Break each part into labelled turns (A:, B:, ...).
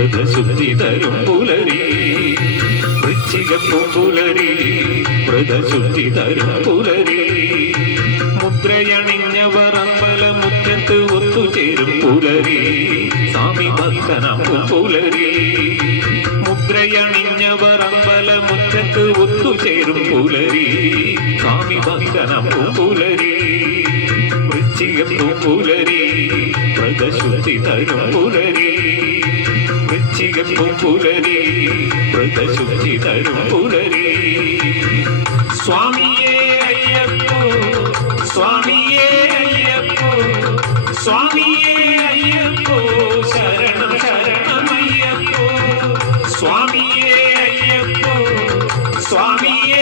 A: വ്രതശുദ്ധി തരും പുലരി വൃശ്ചിക പുലരി വ്രതശുദ്ധി തരും പുലരി മുദ്രയണിഞ്ഞവർ അമ്പലമുറ്റത്ത് ഒത്തുചേരും പുലരി. സ്വാമി ഭക്തനം പുലരി മുദ്രയണിഞ്ഞവർ അമ്പലമുറ്റത്ത് ഒത്തുചേരും പുലരി. സ്വാമി ഭക്തനം പുലരി വൃശ്ചിക പുലരി വ്രതശുദ്ധി തരും പുലരി വൃശ്ചിക പുലരെ വ്രതശുദ്ധി തരും പുലരെ സ്വാമിയേ അയ്യപ്പോ സ്വാമിയേ അയ്യപ്പോ സ്വാമിയേ അയ്യപ്പോ ശരണം ശരണമയ്യപ്പോ സ്വാമിയേ അയ്യപ്പോ സ്വാമിയേ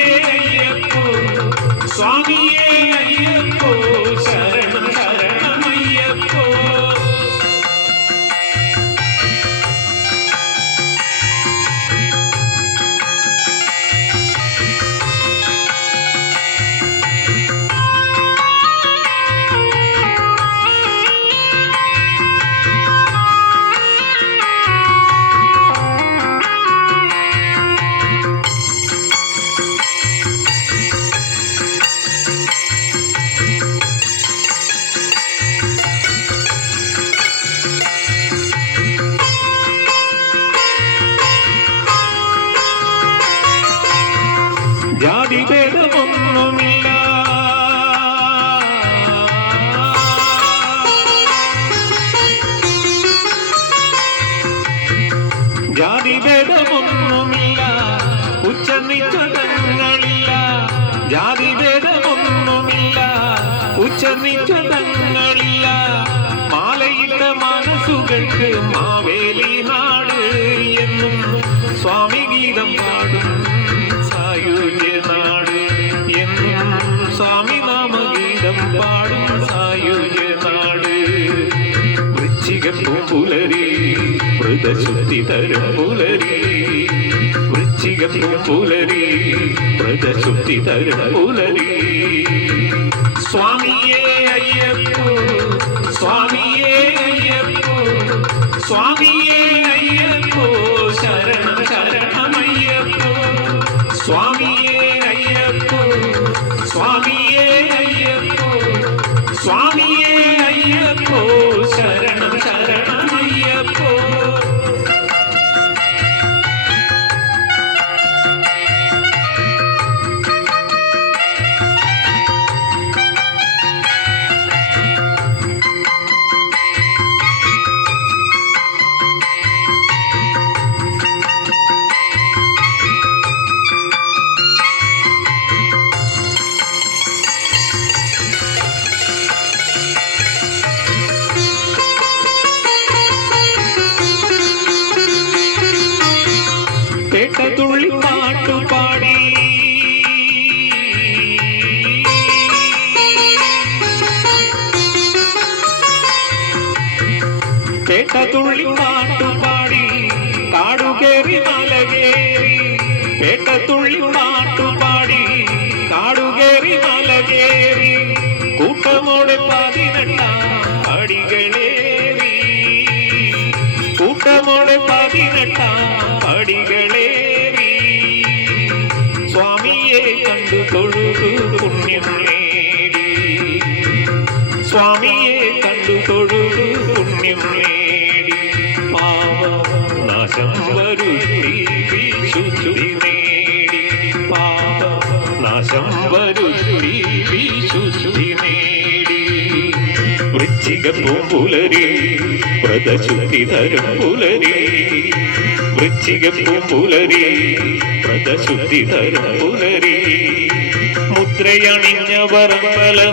A: ഉച്ചനിച്ചതങ്ങളില്ല ജാതിഭേദമൊന്നുമില്ല. ഉച്ചനിച്ചതങ്ങളില്ല മാലയിട്ട മനസ്സുകൾക്ക് മാവേലി നാട് എന്നും സ്വാമി ഗീതം പാടും സായുജ്യ നാട് എന്നും സ്വാമി നാമഗീതം പാടും സായുജ്യ നാട്. വൃശ്ചിക പുലരി മൃതശുദ്ധി തരും പുലരി വൃശ്ചിക പൂമ്പുലരി വ്രതശുദ്ധി തരും പുലരി. സ്വാമിയേ അയ്യപ്പോ സ്വാമിയേ അയ്യപ്പോ സ്വാമിയേ അയ്യപ്പോ ശരണം ശരണമയ്യപ്പോ സ്വാമിയേ അയ്യപ്പോ സ്വാമിയേ അയ്യപ്പോ സ്വാമിയേ അയ്യപ്പോ ശരണം கேட்ட துள்ளி பாட்டு பாடி. கேட்ட துள்ளி பாட்டு பாடி. காடுகேறி மலகேறி கேட்ட துள்ளி பாட்டு பாடி. காடுகேறி மலகேறி கூட்டமோடு பதினெட்டாம் அடிகளேறி கூட்டமோடு பதினெட்டாம் സ്വാമിയെ കണ്ടു തൊഴുതു പുണ്യം നേടി. പാപനാശം വരുത്തി വിശുദ്ധി നേടി. പാപനാശം വരുത്തി വിശുദ്ധി നേടി. വൃശ്ചിക പൂമ്പുലരി വ്രതശുദ്ധി തരും പുലരി. വൃശ്ചിക പൂമ്പുലരി വ്രതശുദ്ധി തരും പുലരി. മുദ്രയണിഞ്ഞവർ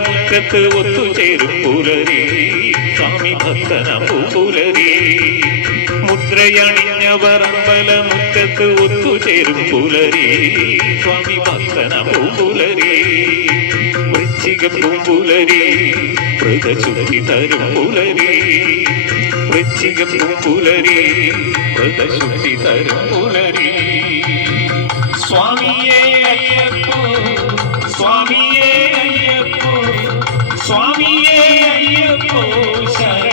A: മുറ്റത്ത് ഒത്തുചേരും പുലരി സ്വാമി ഭക്തന പുലരി. മുദ്രയണിഞ്ഞവർ മുറ്റത്ത് ഒത്തുചേരും പുലരി സ്വാമി ഭക്തന പുലരി. വൃശ്ചിക പൂമ്പുലരി മൃഗശുദ്ധി തരും പുലരി. വൃശ്ചിക പൂമ്പുലരി മൃഗശുദ്ധി തരും പുലരി. സ്വാമിയേ സ്വാമിയേ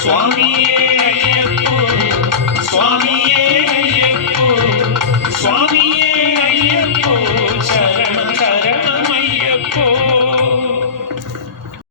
A: 双面。